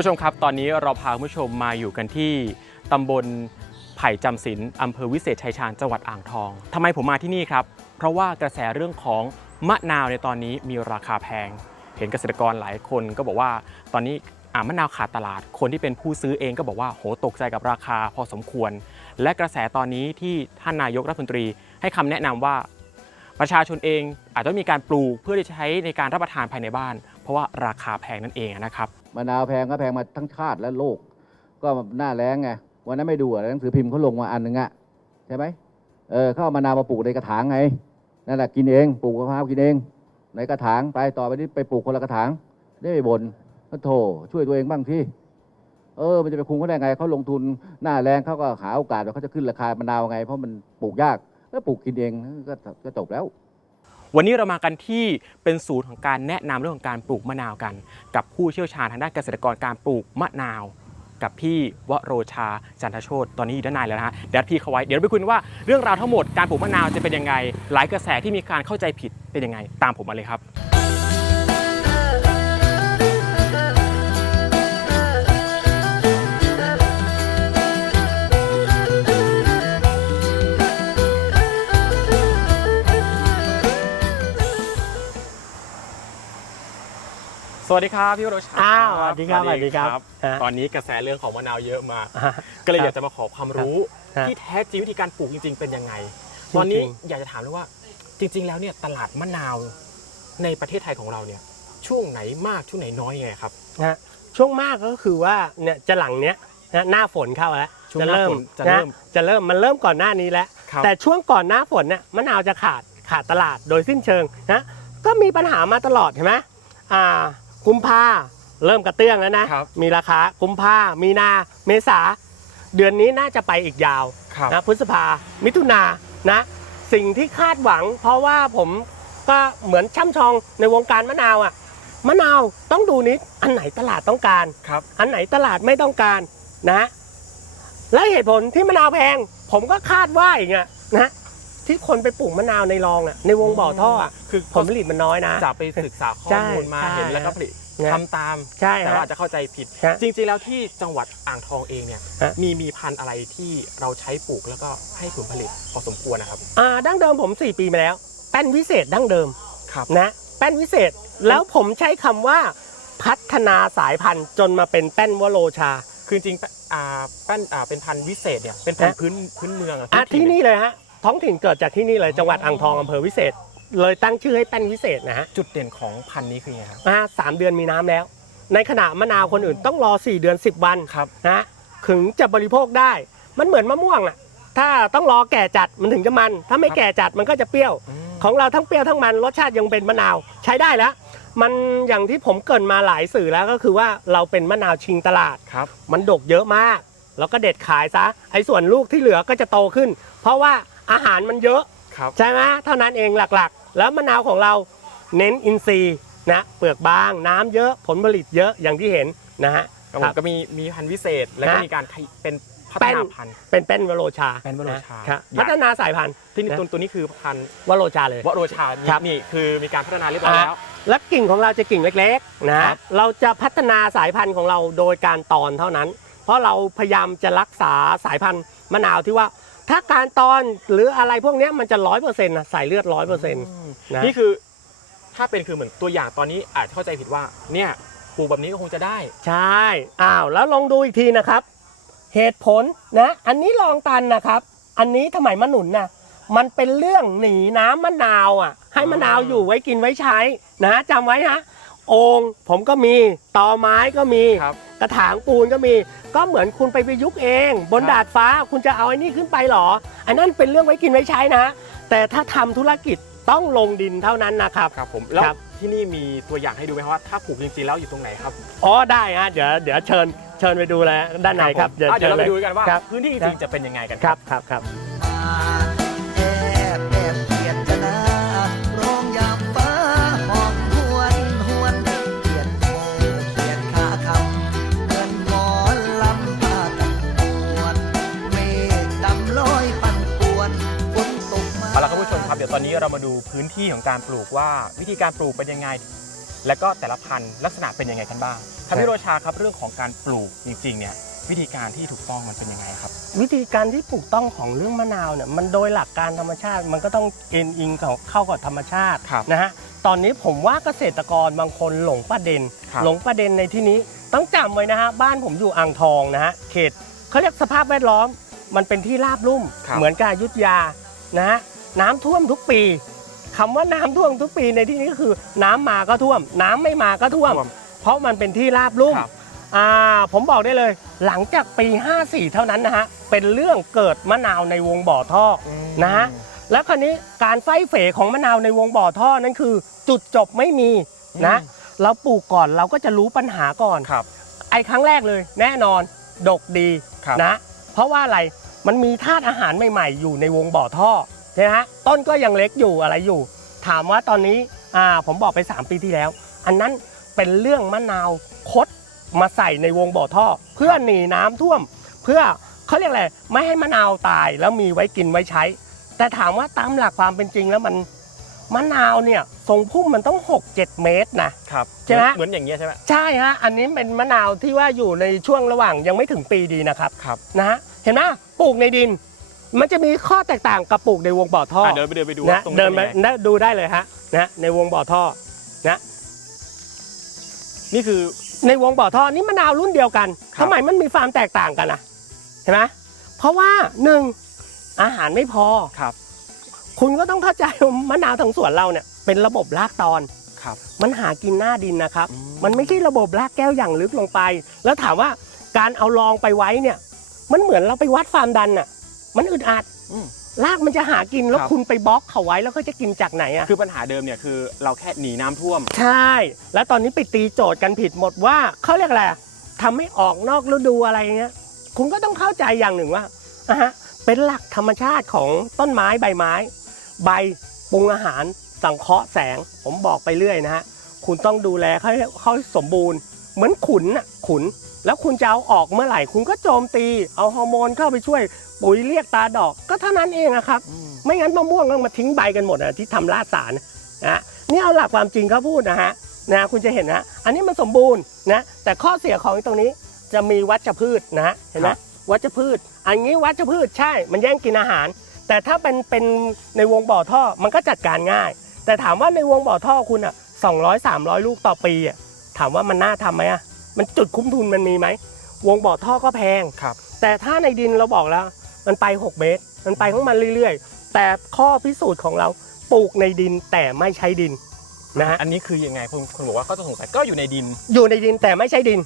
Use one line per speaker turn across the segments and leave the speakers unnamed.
ผู้ชมครับ ตอนนี้เราพาคุณผู้ชมมาอยู่กันที่ตำบลไผ่จำศีลอำเภอวิเศษชัยชาญจังหวัดอ่างทองทำไมผมมาที่นี่ครับ เพราะว่ากระแสเรื่องของมะนาวในตอนนี้มีราคาแพง เห็นเกษตรกรหลายคนก็บอกว่าตอนนี้อ่ามะนาวขาดตลาด คนที่เป็นผู้ซื้อเองก็บอกว่าโหตกใจกับราคาพอสมควร และกระแสตอนนี้ที่ท่านนายกรัฐมนตรี ให้คำแนะนำว่า ประชาชนเองอาจจะมีการปลูกเพื่อที่จะใช้ในการรับประทานภายในบ้าน ราะว่าราคาแพงนั่นเองนะครับ
มะนาวแพงก็แพงมาทั้งชาติและโลก ก็หน้าแรงไงวันนั้นไม่ดูอะหนังสือพิมพ์เขาลงมาอันหนึ่งอะใช่ไหมเออเขาเอามะนาวมาปลูกในกระถางไงนั่นแหละกินเองปลูกมะพร้าวกินเอง ในกระถางไปต่อไปนี้ไปปลูกคนละกระถางได้ไม่บนก็โถช่วยตัวเองบ้างที่เออ มันจะไปคุมเขาได้ไง เขาลงทุนหน้าแรงเขาก็หาโอกาสว่าเขาจะขึ้นราคามะนาวไง เพราะมันปลูกยาก แล้วปลูกกินเองก็จบแล้ว
วันนี้เรามากันที่เป็นศูนย์ของการแนะนำเรื่องของการปลูกมะนาวกัน กับผู้เชี่ยวชาญทางด้านเกษตรกรการปลูกมะนาว กับพี่วโรชาจันทโชตตอนนี้อยู่ด้านในแล้วนะฮะเดี๋ยวพี่เขาไว้เดี๋ยวไปคุยว่าเรื่องราวทั้งหมดการปลูกมะนาวจะเป็นยังไง หลายกระแสที่มีการเข้าใจผิดเป็นยังไง ตามผมมาเลยครับ สวัสดีครับพี่วโรชา
อ้าวสวัสดีครับสวัสดีครับฮะ
ตอนนี้กระแสเรื่องของมะนาวเยอะมาก
อ่า
ก็เลย
ครับ
อยากจะมาขอความรู้
ฮะ
ที่แท้จริงวิธีการปลูกจริง ๆ เป็นยังไง
จริงๆ
ตอนนี้อยากจะถามเลยว่า จริง ๆ แล้วเนี่ยตลาดมะนาวในประเทศไทยของเราเนี่ย ช่วงไหนมากช่วงไหนน้อยยังไงครับ
นะฮะช่วงมากก็คือว่าเนี่ยจะหลังเนี้ยนะหน้าฝนเข้าแล้ว
ช่วงหน้าฝนจะเริ่ม
นจะเริ่มมันเริ่มก่อนหน้านี้แล้ว
ครับ
แต่ช่วงก่อนหน้าฝนเนี่ยมะนาวจะขาดขาดตลาดโดยสิ้นเชิงนะก็มีปัญหามาตลอดเห็นไหมอ่า กุมภาเริ่มกระเตื้องแล้วนะ ครับมีราคากุมภามีนา เมษา เดือนนี้น่าจะไปอีกยาว
ครับ
นะพฤษภา มิถุนานะ สิ่งที่คาดหวัง เพราะว่าผมก็เหมือนช่ำชองในวงการมะนาวอะมะนาวต้องดูนิดอันไหนตลาดต้องการ
ครับ
อันไหนตลาดไม่ต้องการนะ และเหตุผลที่มะนาวแพง ผมก็คาดว่าอย่างเงี้ยนะ ที่คนไปปลูกมะนาวในรองอะในวงบ่อท่ออะ
คือ
ผลผลิตมันน้อยนะ
จะไปศึกษาข้อ
ใช่
มูลมา
ใช่
เห็นแล้วก็ผลิต
นะ
ทำตาม
ใช่
แต่ว่า
ฮะ
อาจจะเข้าใจผิด
ฮะ
จริงๆแล้วที่จังหวัดอ่างทองเองเนี่ย
ฮะ
มีมีพันธุ์อะไรที่เราใช้ปลูกแล้วก็ให้ผลผลิตพอสมควรนะครับ
อ่าดั้งเดิมผม 4 ปีมาแล้ว แป้นวิเศษดั้งเดิม
ครับ
นะแป้นวิเศษแล้วผมใช้คำว่าพัฒนาสายพันธุ์จนมาเป็นแป้นวโรชา
คือจริงๆแป้นอ่าแป้นอ่าเป็นพันธุ์วิเศษเนี่ยเป็นพันธุ์
ฮะ
พื้นพื้นเมืองอะ
อะ
พื้
ที่
ถิ่
นี่เลยฮะ ท้องถิ่นเกิดจากที่นี่เลยจังหวัดอ่างทองอำเภอวิเศษ เลยตั้งชื่อให้แป้นวิเศษนะฮะ
จุดเด่นของพันธุ์นี้คือไงครับ
อ่าสามเดือนมีน้ำแล้ว ในขณะมะนาวคนอื่นต้องรอ 4 เดือน 10 วัน
ครับ
นะถึงจะบริโภคได้ มันเหมือนมะม่วงอะ ถ้าต้องรอแก่จัดมันถึงจะมัน ถ้าไม่แก่จัดมันก็จะเปรี้ยวของเราทั้งเปรี้ยวทั้งมันรสชาติยังเป็นมะนาวใช้ได้แล้ว มันอย่างที่ผมเกรินมาหลายสื่อแล้วก็คือว่าเราเป็นมะนาวชิงตลาด
ครับ
มันดกเยอะมาก แล้วก็เด็ดขายซะ ไอ้ส่วนลูกที่เหลือก็จะโตขึ้น เพราะว่า อาหารมันเยอะ
ครับ
ใช่ไหมเท่านั้นเองหลักๆ แล้วมะนาวของเราเน้นอินทรีย์นะเปลือกบางน้ำเยอะผลผลิตเยอะอย่างที่เห็นนะฮะ
ครับผมก็มีมีพันธุ์วิเศษ แล้วก็
ฮะ
มีการขยเป็นพัฒ
แป้น
นาพันธุ์
เป็นแป้นวโรชา
แป้นวโรชา
ครับ
อยาก
พัฒนาสายพันธุ์
ที่นี่
นะ
ตัวตัวนี้คือพันธุ์
วโรชาเลย
วโรชานี่
ครับ
นี่คือมีการพัฒนาเรียบร้อยแล้ว
และกิ่งของเราจะกิ่งเล็กๆนะ
ค
ฮะ
รับ
เราจะพัฒนาสายพันธุ์ของเราโดยการตอนเท่านั้น เพราะเราพยายามจะรักษาสายพันธุ์มะนาวที่ว่า ถ้าการตอนหรืออะไรพวกเนี้ยมันจะร้อยเปอร์เซ็นต์นะใส่เลือดร้อยเปอร์เซ็นต์นะ
นี่คือถ้าเป็นคือเหมือนตัวอย่างตอนนี้อาจจะเข้าใจผิดว่าเนี่ยปลูกแบบนี้ก็คงจะได้
ใช่อ้าวแล้วลองดูอีกทีนะครับ เหตุผลนะ อันนี้ลองตันนะครับ อันนี้ทำไมมะหนุนนะมันเป็นเรื่องหนีน้ำมะนาวอะ ให้มะนาวอยู่ไว้กินไว้ใช้นะจำไว้นะ โอ่งผมก็มีตอไม้ก็มี
ครับ
กระถางปูนก็มี ก็เหมือนคุณไปประยุกต์เอง บน
ครับ
ดาดฟ้าคุณจะเอาไอ้นี่ขึ้นไปเหรอ อันนั้นเป็นเรื่องไว้กินไว้ใช้นะ แต่ถ้าทำธุรกิจต้องลงดินเท่านั้นนะครับ
ครับผมแล้ว
ครับ
ที่นี่มีตัวอย่างให้ดูไหมครับว่าถ้าปลูกจริงๆแล้วอยู่ตรงไหนครับ
อ๋อได้ฮะเดี๋ยวเดี๋ยวเชิญเชิญไปดูแลด้านในครับ
ผมอะเดี๋ยวเราไป
ชิญ
ดู
ล
กันว่า
ครับ
พื้นที่จ
ครั
ริ
บ
งๆจะเป็นยังไงกัน
ครับครับครับ
ตกมา
เอาละครับผู้ชมครับเดี๋ยวตอนนี้เรามาดูพื้นที่ของการปลูกว่าวิธีการปลูกเป็นยังไง และก็แต่ละพันธุ์ลักษณะเป็นยังไงกันบ้างครับพี่โรชาครับเรื่องของการปลูกจริงๆเนี่ยวิธีการที่ถูกต้องมันเป็นยังไงครับ
วิธีการที่ถูกต้องของเรื่องมะนาวเนี่ยมันโดยหลักการธรรมชาติมันก็ต้องเอ็นอิงของเข้ากับธรรมชาติ
ครับ
นะฮะตอนนี้ผมว่าเกษตรกรบางคนหลงประเด็น
ครับ
หลงประเด็นในที่นี้ต้องจำไว้นะฮะบ้านผมอยู่อ่างทองนะฮะเขตเขาเรียกสภาพแวดล้อม มันเป็นที่ราบลุ่ม
ครับ
เหมือนกับอยุทธยานะฮะ น้ำท่วมทุกปีคำว่าน้ำท่วมทุกปีในที่นี้ก็คือ น้ำมาก็ท่วม น้ำไม่มาก็ท่วม
ท่วม
เพราะมันเป็นที่ราบลุ่ม
ครับ
อ่าผมบอกได้เลย หลังจากปี 54 เท่านั้นนะฮะเป็นเรื่องเกิดมะนาวในวงบ่อท่ออนะฮะแล้วคราวนี้การไฟเฝของมะนาวในวงบ่อท่อนั้นคือ จุดจบไม่มีนะ
อืม
เราปลูกก่อนเราก็จะรู้ปัญหาก่อน
ครับ
ไอ้ครั้งแรกเลยแน่นอนดกดี
ครับ
นะ เพราะว่าอะไรมันมีธาตุอาหารใหม่ ๆ อยู่ในวงบ่อท่อ ใช่ไหมฮะต้นก็ยังเล็กอยู่อะไรอยู่ ถามว่าตอนนี้อ่าผมบอกไป 3 ปีที่แล้ว อันนั้นเป็นเรื่องมะนาวคดมาใส่ในวงบ่อท่อ เพื่อหนีน้ำท่วม เพื่อเขาเรียกอะไรไม่ให้มะนาวตายแล้วมีไว้กินไว้ใช้ แต่ถามว่าตามหลักความเป็นจริงแล้วมันมะนาวเนี่ยทรงพุ่มมันต้อง 6-7 เมตรนะ
ครับ
ใช่ไหม
เหมือนอย่างเงี้ยใช่ไหม
ใช่ฮะอันนี้เป็นมะนาวที่ว่าอยู่ในช่วงระหว่างยังไม่ถึงปีดีนะครับ
ครับ
นะฮะเห็นไหมปลูกในดิน มันจะมีข้อแตกต่างกับปลูกในวงบ่อท่อ
อะเดินไปเดินไปดู
นะ
ว่าตรง
เดินไป
ป็ยังไง
นะดูได้เลยฮะนะในวงบ่อท่อนะ
นี่คือ
ในวงบ่อท่อนี่มะนาวรุ่นเดียวกัน
ครับ
ทำไมมันมีความแตกต่างกันนะเห็นไหมเพราะว่าหนึ่งอาหารไม่พอ
ครับ
คุณก็ต้องเข้าใจว่ามะนาวทั้งสวนเราเนี่ยเป็นระบบรากตอน
ครับ
มันหากินหน้าดินนะครับ
อืม
มันไม่ใช่ระบบรากแก้วอย่างลึกลงไป แล้วถามว่าการเอารองไปไว้เนี่ย มันเหมือนเราไปวัดความดันอะ มันอึดอัด
อืม
รากมันจะหากินแล้ว
ครับ
คุณไปบล็อกเขาไว้แล้วเขาจะกินจากไหนอะ
คือปัญหาเดิมเนี่ยคือเราแค่หนีน้ำท่วม
ใช่ แล้วตอนนี้ไปตีโจทย์กันผิดหมดว่าเขาเรียกอะไรทำให้ออกนอกฤดูอะไรเงี้ย คุณก็ต้องเข้าใจอย่างหนึ่งว่าอะฮะเป็นหลักธรรมชาติของต้นไม้ใบไม้ ใบปรุงอาหารสังเคราะห์แสง ผมบอกไปเรื่อยนะฮะ คุณต้องดูแลเขาให้เขาให้สมบูรณ์ เหมือนขุนน่ะขุน แล้วคุณจะเอาออกเมื่อไหร่ คุณก็โจมตี เอาฮอร์โมนเข้าไปช่วยปุ๋ยเรียกตาดอก ก็เท่านั้นเองอะครับ ไม่งั้นมะม่วงต้องมาทิ้งใบกันหมดอะที่ทำลาดสารนะนี่เอาหลักความจริงเขาพูดนะฮะนะคุณจะเห็นนะ อันนี้มันสมบูรณ์นะแต่ข้อเสียของตรงนี้จะมีวัชพืชนะฮะเห็นไหม
ครับ
วัชพืช อันนี้วัชพืชใช่ มันแย่งกินอาหาร แต่ถ้าเป็นเป็นในวงบ่อท่อมันก็จัดการง่าย แต่ถามว่าในวงบ่อท่อคุณอะ200 300ลูกต่อปีอะถามว่ามันน่าทำไหมอะ มันจุดคุ้มทุนมันมีไหม วงบ่อท่อก็แพง
ครับ
แต่ถ้าในดินเราบอกแล้ว มันไป 6 เมตร มันไปของมันเรื่อยๆ แต่ข้อพิสูจน์ของเราปลูกในดินแต่ไม่ใช้ดินนะฮะ
อันนี้คือยังไงคุณคุณบอกว่าก็ต้องสงสัยก็อยู่ในดิน
อยู่ในดินแต่ไม่ใช้ดิน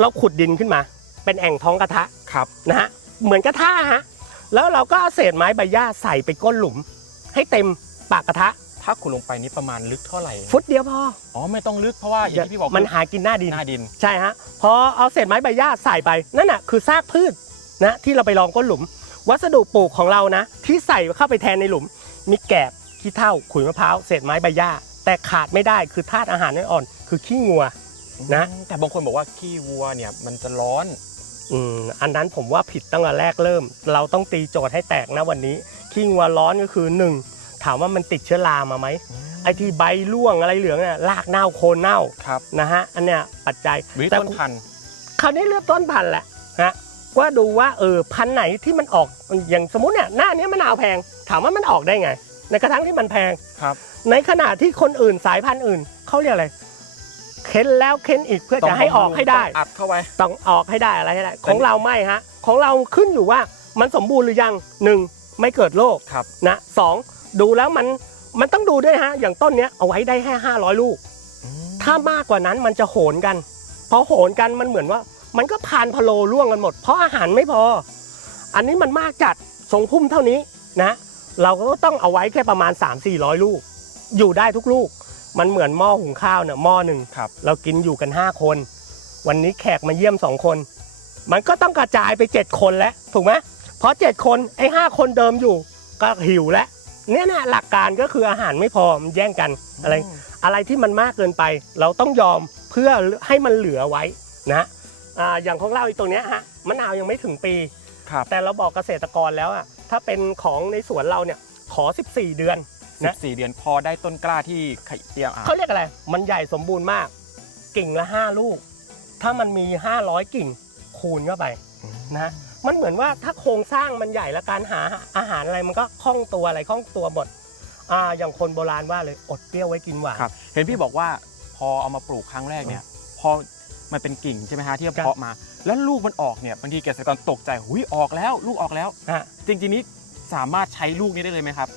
เราขุดดินขึ้นมา เป็นแอ่งท้องกระทะ
ครับ
นะฮะเหมือนกระทะฮะแล้วเราก็เอาเศษไม้ใบหญ้าใส่ไปก้นหลุม ให้เต็มปากกระทะ
ถ้าขุดลงไปนี่ประมาณลึกเท่าไหร่
ฟุตเดียวพอ
อ๋อไม่ต้องลึกเพราะว่าอย่างที่พี่บอก
มันหากินหน้าดิน
หน้าดิน
ใช่ฮะ พอเอาเศษไม้ใบหญ้าใส่ไป นั่นน่ะคือซากพืชนะที่เราไปรองก้นหลุม วัสดุปลูกของเรานะ ที่ใส่เข้าไปแทนในหลุม มีแกบขี้เถ้าขุยมะพร้าวเศษไม้ใบหญ้า แต่ขาดไม่ได้คือธาตุอาหารอ่อนๆคือขี้งัวนะ
แต่บางคนบอกว่าขี้วัวเนี่ยมันจะร้อน
อืมอันนั้นผมว่าผิดตั้งแต่แรกเริ่ม เราต้องตีโจทย์ให้แตกนะวันนี้ ขี้งัวร้อนก็คือหนึ่ง ถามว่ามันติดเชื้อรามาไหมไอ้ที่ใบร่วงอะไรเหลืองเนี่ยรากเน่าโคนเน่า
ครับ
นะฮะอันเนี้ยปัจจัย
วิ
แต่
ต้นพันธุ์
คราวนี้เลือกต้นพันธุ์แหละฮะว่าดูว่าเออพันธุ์ไหนที่มันออกอย่างสมมติเนี่ยหน้าเนี้ยมะนาวแพง ถามว่ามันออกได้ไง ในกระทั่งที่มันแพง
ครับ
ในขณะที่คนอื่นสายพันธุ์อื่นเขาเรียกอะไรเค้นแล้วเค้นอีกเพื่อจะให้ออกให้ได้
ต้องอัดเข้าไป
ต้องออกให้ได้อะไรให้ได้ ของเราไม่ฮะ ของเราขึ้นอยู่ว่ามันสมบูรณ์หรือยังหนึ่งไม่เกิดโรค
ครับ
นะสอง ดูแล้วมันมันต้องดูด้วยฮะ อย่างต้นเนี้ยเอาไว้ได้แค่ห้าร้อยลูก ถ้ามากกว่านั้นมันจะโหนกันพอโหนกันมันเหมือนว่า มันก็พานพะโลร่วงกันหมด เพราะอาหารไม่พอ อันนี้มันมากจัดทรงพุ่มเท่านี้นะ เราก็ต้องเอาไว้แค่ประมาณ 3 4 0 0 ลูก อยู่ได้ทุกลูก มันเหมือนหม้อหุงข้าวเนี่ยหม้อหนึ่ง
ครับ
เรากินอยู่กัน 5 คน วันนี้แขกมาเยี่ยม 2 คน มันก็ต้องกระจายไป 7 คนแล้วถูกไหมเพราะ7คนไอ้ห้าคนเดิมอยู่ก็หิวแล้ว เนี่ยนะหลักการก็คืออาหารไม่พอมันแย่งกันอะไร อะไรที่มันมากเกินไป เราต้องยอมเพื่อให้มันเหลือไว้นะอ่าอย่างของเราอีกตรงเนี้ยฮะมะนาวยังไม่ถึงปี
ครับ
แต่เราบอกเกษตรกรแล้วอะถ้าเป็นของในสวนเราเนี่ยขอ 14 เดือน นะ
14 เดือนพอได้ต้นกล้าที่เตรียมอะ
เขาเรียกอะไร มันใหญ่สมบูรณ์มาก กิ่งละ 5 ลูก ถ้ามันมี 500 กิ่งคูณเข้าไปนะ มันเหมือนว่าถ้าโครงสร้างมันใหญ่และการหาอาหารอะไรมันก็คล่องตัวอะไรคล่องตัวหมดอ่าอย่างคนโบราณว่าเลยอดเปรี้ยวไว้กินหวาน
ครับ เห็นพี่บอกว่าพอเอามาปลูกครั้งแรกเนี่ย พอมันเป็นกิ่งใช่ไหมฮะที่
ครับ
เพาะมา แล้วลูกมันออกเนี่ยบางทีเกษตรกรตกใจหุยออกแล้วลูกออกแล้ว
ฮะ
จริงๆนี้สามารถใช้ลูกนี้ได้เลยไหมครับ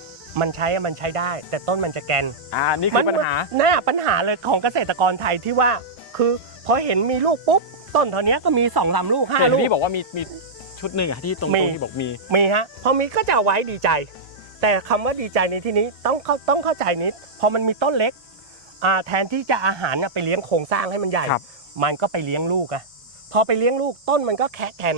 มันใช้อะมันใช้ได้ แต่ต้นมันจะแกน
อ่านี่คือปัญหา
หน้าปัญหาเลยของเกษตรกรไทยที่ว่า คือพอเห็นมีลูกปุ๊บ ต้นเท่านี้ก็มีสองลำลูกห้า
เห็น
ลูก
พี่บอกว่ามีมี ชุดหนึ่งอะที่ตรง
มี
ตรงที่บอกมี
มีฮะพอมีก็จะเอาไว้ดีใจ แต่คำว่าดีใจในที่นี้ต้องเข้าต้องเข้าใจนิดพอมันมีต้นเล็กอ่าแทนที่จะอาหารน่ะไปเลี้ยงโครงสร้างให้มันใหญ่
ครับ
มันก็ไปเลี้ยงลูกอะพอไปเลี้ยงลูกต้นมันก็แคะแกน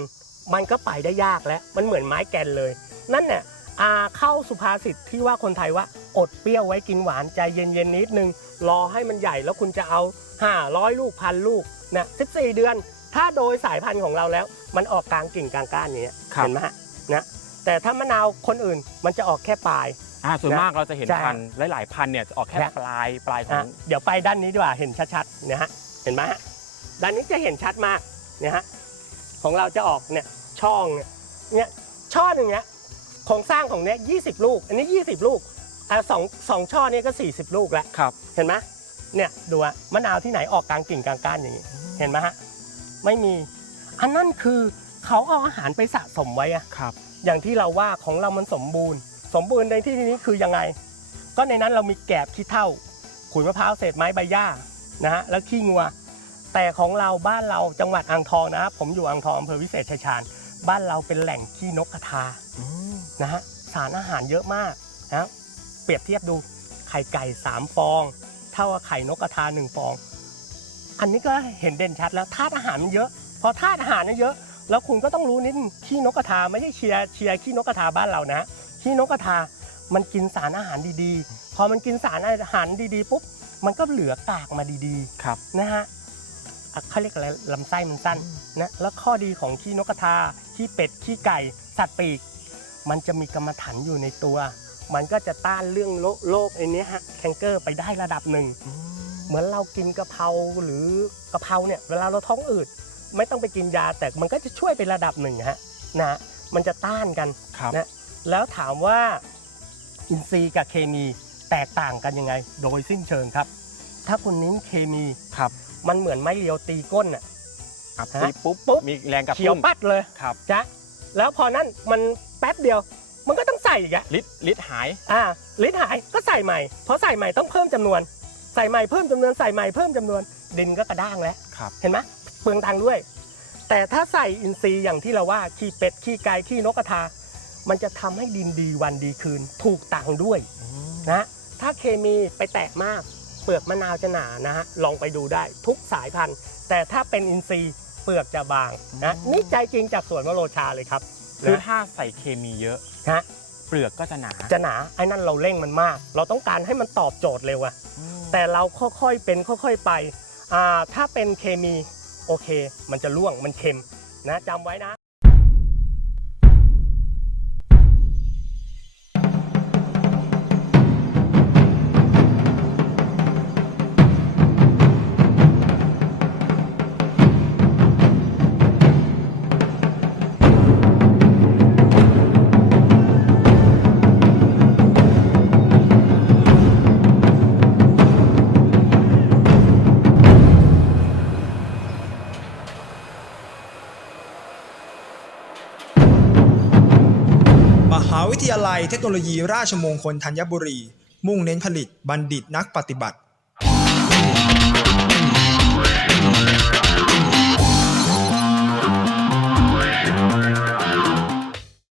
มันก็ไปได้ยากแล้วมันเหมือนไม้แกนเลย นั่นเนี่ยอาเข้าสุภาษิตที่ว่าคนไทยว่าอดเปรี้ยวไว้กินหวานใจเย็นๆนิดนึงรอให้มันใหญ่แล้วคุณจะเอา500ลูกพันลูกเนี่ย14 เดือน ถ้าโดยสายพันธุ์ของเราแล้ว มันออกกลางกิ่งกลางก้านอย่างเงี้ย
ครับ
เห็นไหมฮะนะแต่ถ้ามะนาวคนอื่นมันจะออกแค่ปลาย
อ่าส่วน
นะ
มากเราจะเห็น
ใช่
พันธุ์หลายๆพันธุ์เนี่ยจะออกแค่
นะ
ปลายปลายขอ
อะ
ง
เดี๋ยวไปด้านนี้ดีกว่าเห็นชัดๆเนี่ยฮะเห็นไหมฮะด้านนี้จะเห็นชัดมากเนี่ยฮะของเราจะออกเนี่ยช่องเนี่ยเนี่ยช่อหนึ่งเนี่ยโครงสร้างของเนี้ย20ลูก อันนี้ 20 ลูกอะสองสองช่อนี้ก็ 40 ลูกแล้ว
ครับ
เห็นไหมเนี่ยดูอะมะนาวที่ไหนออกกลางกิ่งกลางก้านอย่างนี้ เห็นไหมฮะ ไม่มี อันนั้นคือเขาเอาอาหารไปสะสมไว้อะ
ครับ
อย่างที่เราว่าของเรามันสมบูรณ์ สมบูรณ์ในที่นี้คือยังไง ก็ในนั้นเรามีแกบขี้เถ้าขุยมะพร้าวเศษไม้ใบหญ้านะฮะแล้วขี้งัว แต่ของเราบ้านเราจังหวัดอ่างทองนะครับผมอยู่อ่างทองอำเภอวิเศษชัยชาญบ้านเราเป็นแหล่งขี้นกกระทานะฮะสารอาหารเยอะมากนะเปรียบเทียบดูไข่ไก่สามฟอง เท่ากับไข่นกกระทาหนึ่งฟอง อันนี้ก็เห็นเด่นชัดแล้วธาตุอาหารมันเยอะ พอธาตุอาหารมันเยอะ แล้วคุณก็ต้องรู้นิดนึงขี้นกกระทาไม่ใช่เชียร์เชียร์ขี้นกกระทาบ้านเรานะขี้นกกระทามันกินสารอาหารดีๆ พอมันกินสารอาหารดีๆปุ๊บมันก็เหลือกากมาดี
ครับ
ๆนะฮะอะเขาเรียกอะไรลำไส้มันสั้นนะแล้วข้อดีของขี้นกกระทาขี้เป็ดขี้ไก่ สัตว์ปีก มันจะมีกรรมฐานอยู่ในตัว มันก็จะต้านเรื่องโรคโรคไอ้เนี้ยฮะแคนเกอร์ไปได้ระดับหนึ่ง เหมือนเรากินกะเพราหรือกะเพราเนี่ยเวลาเราท้องอืดไม่ต้องไปกินยาแต่มันก็จะช่วยเป็นระดับหนึ่งฮะนะมันจะต้านกัน
ครับ
นะแล้วถามว่าอินทรีย์กับเคมีแตกต่างกันยังไง โดยสิ้นเชิงครับ ถ้าคุณเน้นเคมี
ครับ
มันเหมือนไม้เรียวตีก้นอะ
อะ
ฮะ
ตีปุ๊บ
ปุ๊บ
มีแรงกระ
เขียว
ตุ้น
ปัดเลย
ครับ
จ้ะแล้วพอนั้นมันแป๊บเดียว มันก็ต้องใส่อีกอะ
ลิตรลิตรหาย
อ่าลิ้นหายก็ใส่ใหม่พอใส่ใหม่ต้องเพิ่มจำนวน ใส่ใหม่เพิ่มจำนวนใส่ใหม่เพิ่มจำนวนดินก็กระด้างแล้ว
ครับ
เห็นไหมเปลืองตังค์ด้วย แต่ถ้าใส่อินทรีย์อย่างที่เราว่าขี้เป็ดขี้ไก่ขี้นกกระทา มันจะทำให้ดินดีวันดีคืน ถูกตังค์ด้วยนะถ้าเคมีไปแตะมาก เปลือกมะนาวจะหนานะฮะลองไปดูได้ทุกสายพันธุ์ แต่ถ้าเป็นอินทรีย์เปลือกจะบางนะ
อืม
นี่ใจจริงจากสวนวโรชาเลยครับ
คือ
นะ
ถ้าใส่เคมีเยอะ
ฮะ
เปลือกก็จะหนา
จะหนาไอ้นั่นเราเร่งมันมาก เราต้องการให้มันตอบโจทย์เร็วอะ แต่เราค่อยๆเป็นค่อยๆไปอ่าถ้าเป็นเคมีโอเค มันจะร่วงมันเค็มนะจำไว้นะ
ลัยเทคโนโลยีราชมงคลธัญบุรี มุ่งเน้นผลิตบัณฑิตนักปฏิบัติ